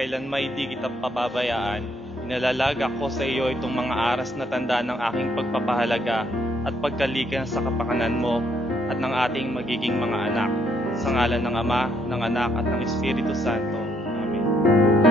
kailanman di kita pababayaan. Inalalaga ko sa iyo itong mga aras na tanda ng aking pagpapahalaga at pagkalikan sa kapakanan mo at ng ating magiging mga anak. Sa ngalan ng Ama, ng Anak at ng Espiritu Santo. Amen.